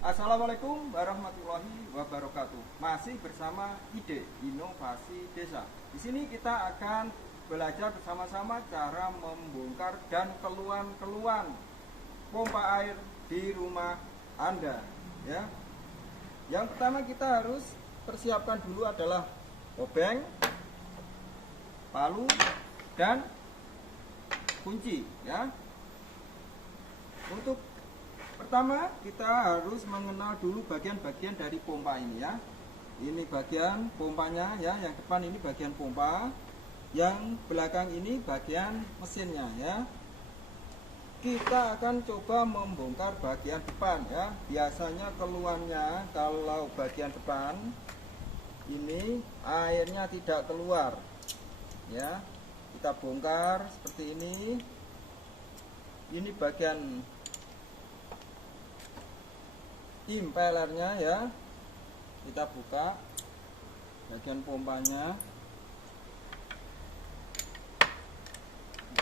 Assalamualaikum warahmatullahi wabarakatuh. Masih bersama Ide Inovasi Desa. Di sini kita akan belajar bersama-sama cara membongkar dan keluhan-keluhan pompa air di rumah Anda. Ya. Yang pertama kita harus persiapkan dulu adalah obeng, palu, dan kunci. Ya. Untuk pertama, kita harus mengenal dulu bagian-bagian dari pompa ini ya. Ini bagian pompanya ya, yang depan ini bagian pompa, yang belakang ini bagian mesinnya ya. Kita akan coba membongkar bagian depan ya. Biasanya keluhannya kalau bagian depan ini airnya tidak keluar. Ya. Kita bongkar seperti ini. Ini bagian impelernya ya, kita buka bagian pompanya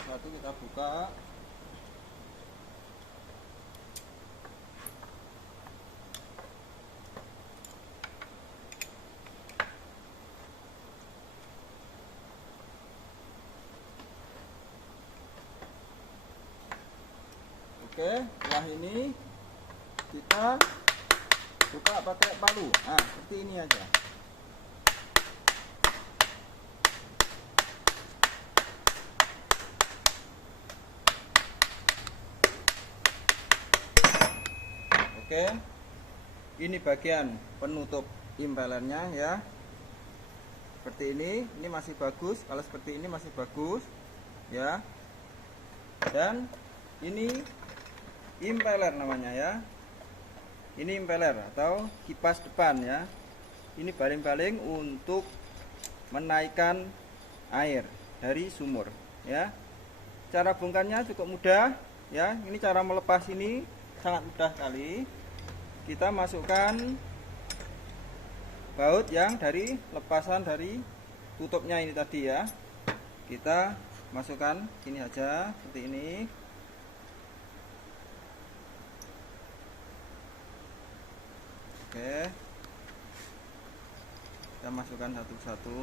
satu, kita buka. Oke, setelah ini kita buka pakai palu. Nah, seperti ini aja. Oke. Ini bagian penutup impelernya ya. Seperti ini masih bagus. Kalau seperti ini masih bagus ya. Dan ini impeler namanya ya. Ini impeler atau kipas depan ya. Ini baling-baling untuk menaikkan air dari sumur ya. Cara bongkarnya cukup mudah ya. Ini cara melepas ini sangat mudah sekali. Kita masukkan baut yang dari lepasan dari tutupnya ini tadi ya. Kita masukkan sini aja seperti ini. Oke, kita masukkan satu-satu.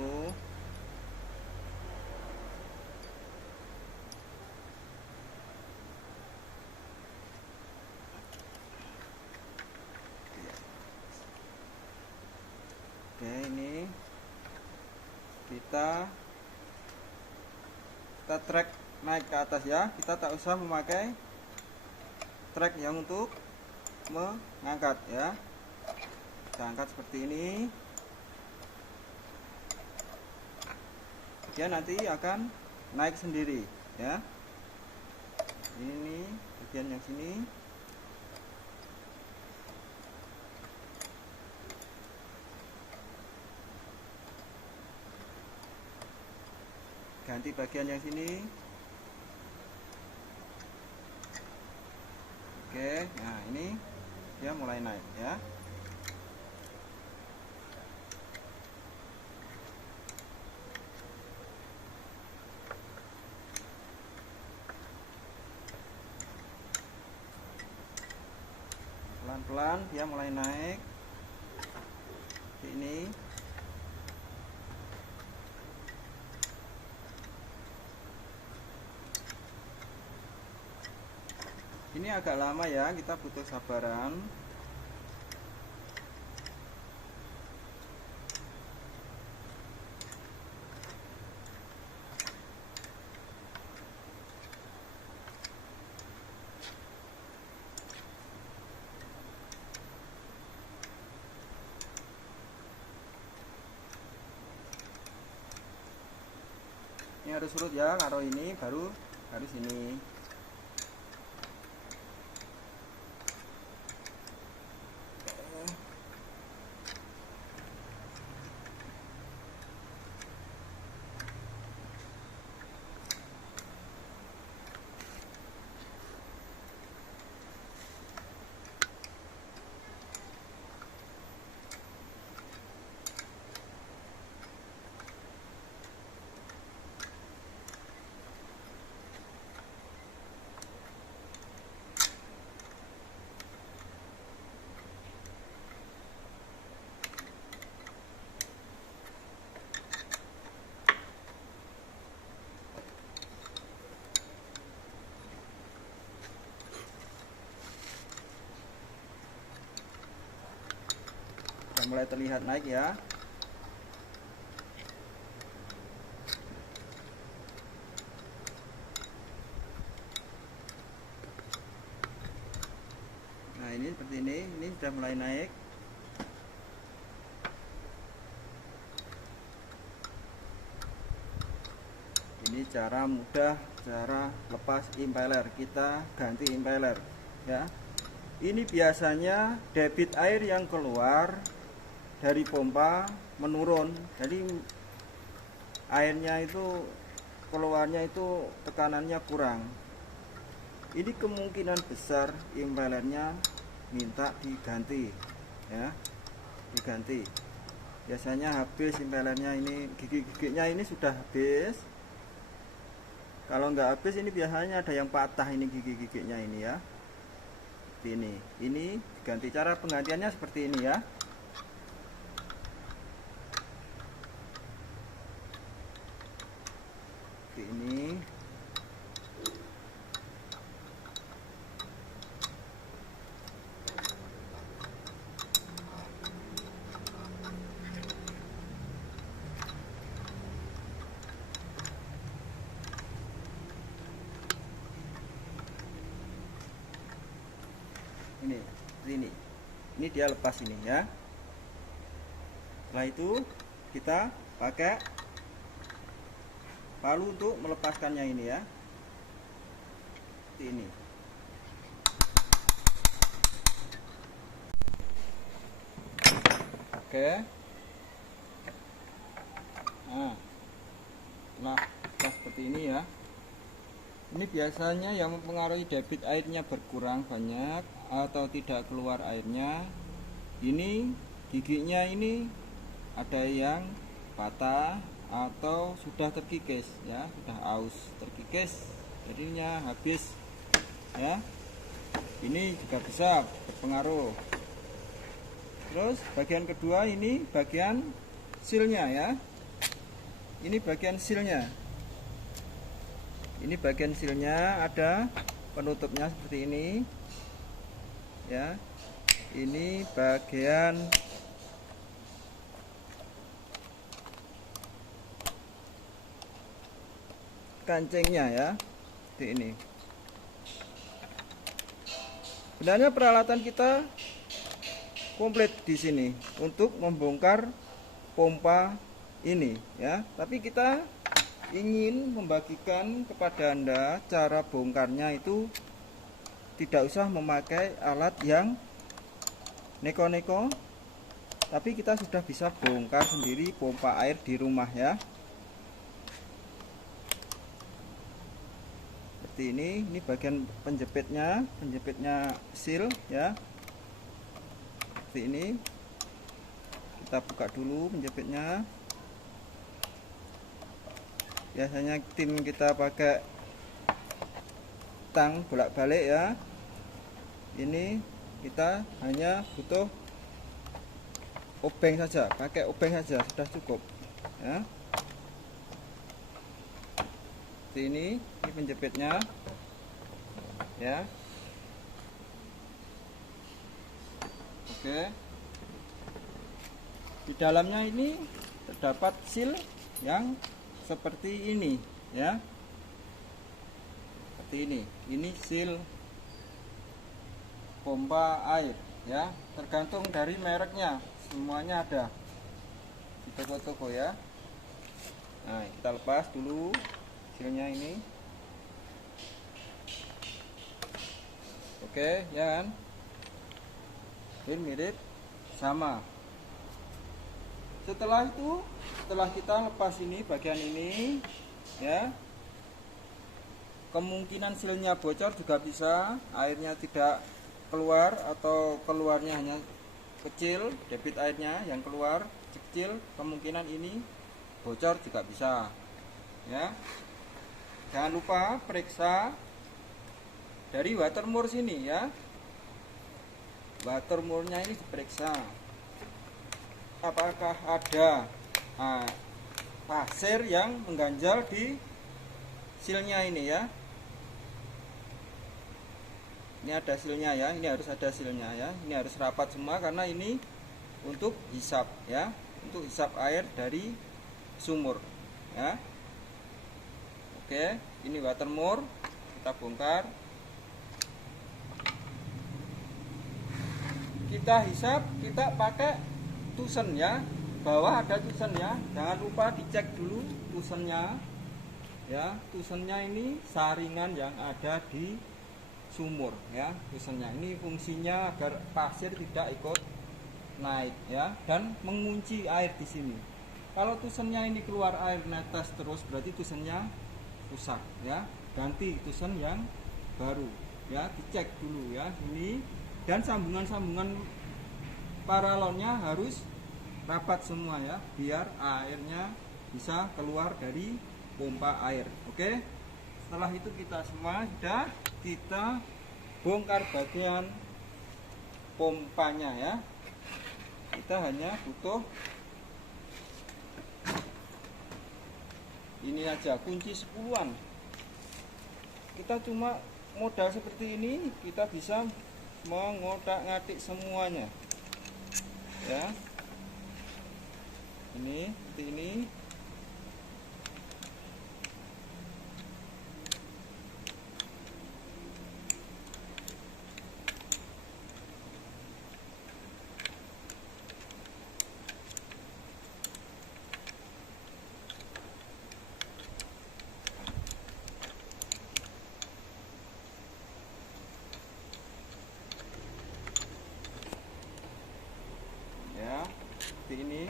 Oke, ini kita trek naik ke atas ya. Kita tak usah memakai trek yang untuk mengangkat ya. Kita angkat seperti ini. Dia nanti akan naik sendiri ya. Ini bagian yang sini. Ganti bagian yang sini. Oke, nah ini dia mulai naik ya. Pelan-pelan dia mulai naik. Ini agak lama ya, kita butuh sabaran. Ini harus surut ya, kalau ini baru harus ini. mulai terlihat naik ya. Nah ini seperti ini sudah mulai naik. Ini cara mudah, cara lepas impeller. Kita ganti impeller ya. Ini biasanya debit air yang keluar dari pompa menurun, jadi airnya itu keluarnya itu tekanannya kurang. Ini kemungkinan besar impellernya minta diganti ya, diganti. Biasanya habis impellernya, ini gigi-giginya ini sudah habis. Kalau nggak habis ini biasanya ada yang patah ini gigi-giginya ini ya. Ini diganti. Cara penggantiannya seperti ini ya. Ini ini dia lepas ini ya. Setelah itu kita pakai palu untuk melepaskannya ini ya. Seperti ini. Oke. Nah seperti ini ya. Ini biasanya yang mempengaruhi debit airnya berkurang banyak atau tidak keluar airnya. Ini giginya ini ada yang patah atau sudah terkikis ya, sudah aus terkikis, jadinya habis ya. Ini juga bisa berpengaruh. Terus bagian kedua ini bagian sealnya ya. Ini bagian sealnya. Ini bagian sealnya, ada penutupnya seperti ini ya. Ini bagian kancingnya ya, seperti ini. Sebenarnya peralatan kita komplit di sini untuk membongkar pompa ini ya, tapi kita ingin membagikan kepada Anda cara bongkarnya itu tidak usah memakai alat yang neko-neko, tapi kita sudah bisa bongkar sendiri pompa air di rumah ya. Seperti ini bagian penjepitnya seal ya. Seperti ini. Kita buka dulu penjepitnya. Biasanya tim kita pakai tang bolak-balik ya. Ini kita hanya butuh obeng saja, pakai obeng saja sudah cukup ya. Seperti ini penjepitnya ya. Oke. Di dalamnya ini terdapat seal yang seperti ini ya. Seperti ini seal pompa air ya, tergantung dari mereknya, semuanya ada di toko-toko ya. Nah kita lepas dulu sealnya ini. Oke ya kan, ini mirip sama. Setelah itu, setelah kita lepas ini bagian ini ya, kemungkinan sealnya bocor juga bisa, airnya tidak keluar atau keluarnya hanya kecil, debit airnya yang keluar kecil, kemungkinan ini bocor juga bisa ya. Jangan lupa periksa dari watermur sini ya, watermurnya ini diperiksa apakah ada pasir yang mengganjal di sealnya ini ya. Ini ada sealnya ya, ini harus ada sealnya ya, ini harus rapat semua karena ini untuk hisap ya, untuk hisap air dari sumur ya. Oke, ini watermore kita bongkar. Kita hisap, kita pakai tusen ya. Bawah ada tusen ya. Jangan lupa dicek dulu tusennya. Ya, tusennya ini saringan yang ada di sumur ya. Tusennya ini fungsinya agar pasir tidak ikut naik ya, dan mengunci air di sini. Kalau tusennya ini keluar air netes terus, berarti tusennya rusak ya. Ganti tusen yang baru ya, dicek dulu ya ini. Dan sambungan-sambungan paralonnya harus rapat semua ya, biar airnya bisa keluar dari pompa air. Oke, setelah itu kita semua sudah, kita bongkar bagian pompanya ya. Kita hanya butuh ini aja, kunci 10-an. Kita cuma modal seperti ini, kita bisa mengotak-ngatik semuanya ya. Ini seperti ini. Seperti ini.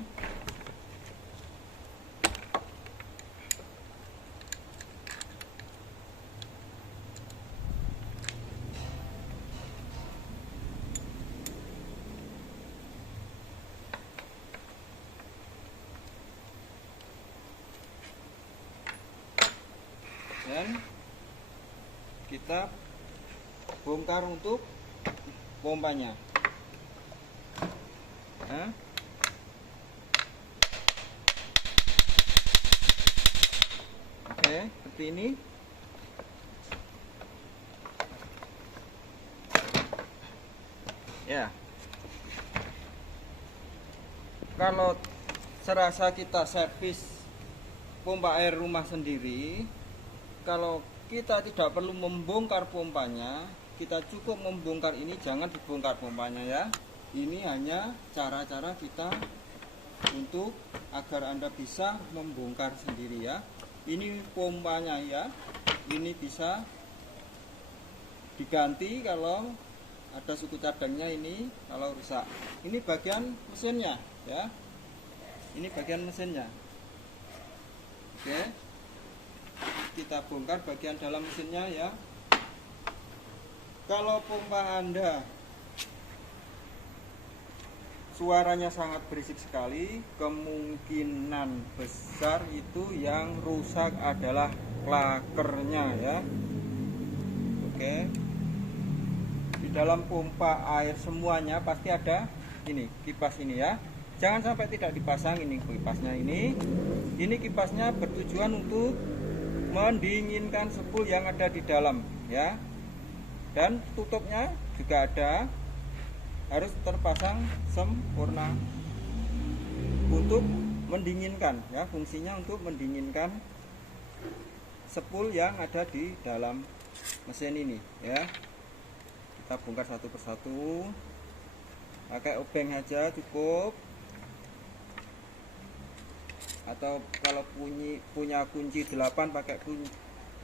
Dan kita bongkar untuk pompanya. Nah, oke, seperti ini. Ya. Kalau serasa kita servis pompa air rumah sendiri, kalau kita tidak perlu membongkar pompanya, kita cukup membongkar ini, jangan dibongkar pompanya ya. Ini hanya cara-cara kita untuk agar Anda bisa membongkar sendiri ya. Ini pompanya ya, ini bisa diganti kalau ada suku cadangnya ini kalau rusak. Ini bagian mesinnya ya, ini bagian mesinnya. Oke, kita bongkar bagian dalam mesinnya ya. Kalau pompa Anda suaranya sangat berisik sekali, kemungkinan besar itu yang rusak adalah klakernya ya. Oke, di dalam pompa air semuanya pasti ada ini kipas ini ya. Jangan sampai tidak dipasang ini kipasnya ini. Ini kipasnya bertujuan untuk mendinginkan spool yang ada di dalam ya. Dan tutupnya juga ada, harus terpasang sempurna untuk mendinginkan ya, fungsinya untuk mendinginkan spool yang ada di dalam mesin ini ya. Kita bongkar satu persatu, pakai obeng aja cukup, atau kalau punya kunci 8 pakai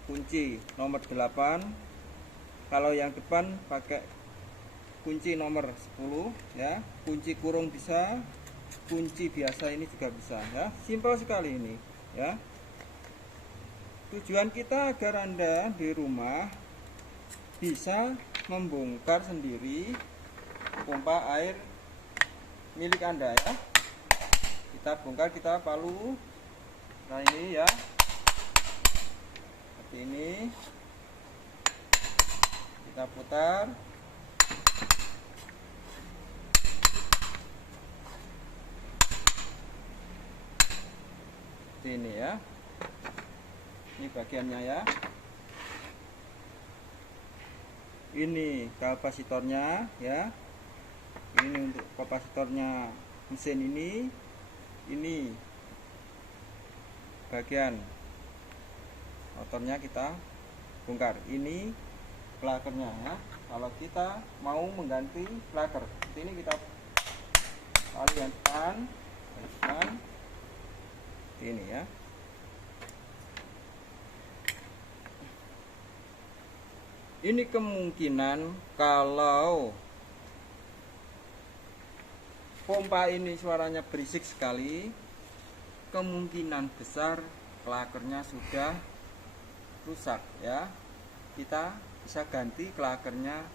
kunci nomor 8. Kalau yang depan pakai kunci nomor 10 ya. Kunci kurung bisa, kunci biasa ini juga bisa ya. Simpel sekali ini ya. Tujuan kita agar Anda di rumah bisa membongkar sendiri pompa air milik Anda ya. Kita bongkar, kita palu. Nah ini ya, seperti ini. Kita putar. Seperti ini ya. Ini bagiannya ya. Ini kapasitornya ya. Ini untuk kapasitornya mesin ini bagian motornya kita bongkar. Ini klakernya ya. Kalau kita mau mengganti klaker, seperti ini kita tarik yang depan, ini ya. Ini kemungkinan kalau pompa ini suaranya berisik sekali, kemungkinan besar klakernya sudah rusak ya. Kita bisa ganti klakernya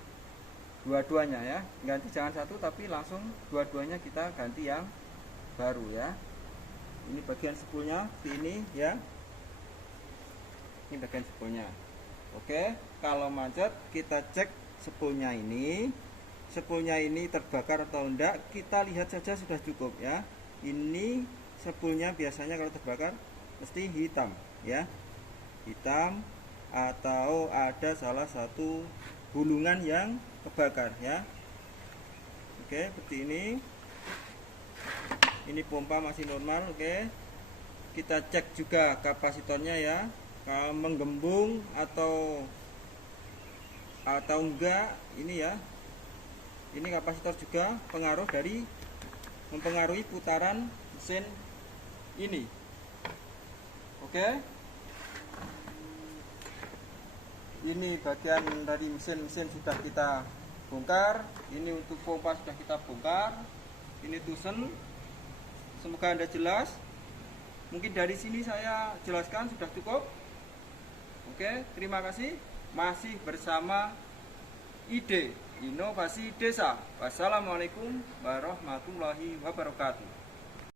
dua-duanya ya. Ganti jangan satu tapi langsung dua-duanya kita ganti yang baru ya. Ini bagian spoolnya seperti ini ya. Ini bagian spoolnya. Oke, kalau macet kita cek spoolnya ini. Spoolnya ini terbakar atau enggak, kita lihat saja sudah cukup ya. Ini spoolnya biasanya kalau terbakar mesti hitam ya. Hitam atau ada salah satu gulungan yang kebakar ya. Oke, seperti ini. Ini pompa masih normal. Oke, kita cek juga kapasitornya ya, kalau menggembung atau enggak. Ini ya, ini kapasitor juga mempengaruhi putaran mesin ini. Oke, ini bagian dari mesin sudah kita bongkar. Ini untuk pompa sudah kita bongkar. Ini tusen. Semoga Anda jelas. Mungkin dari sini saya jelaskan sudah cukup. Oke, terima kasih. Masih bersama Ide Inovasi Desa. Wassalamualaikum warahmatullahi wabarakatuh.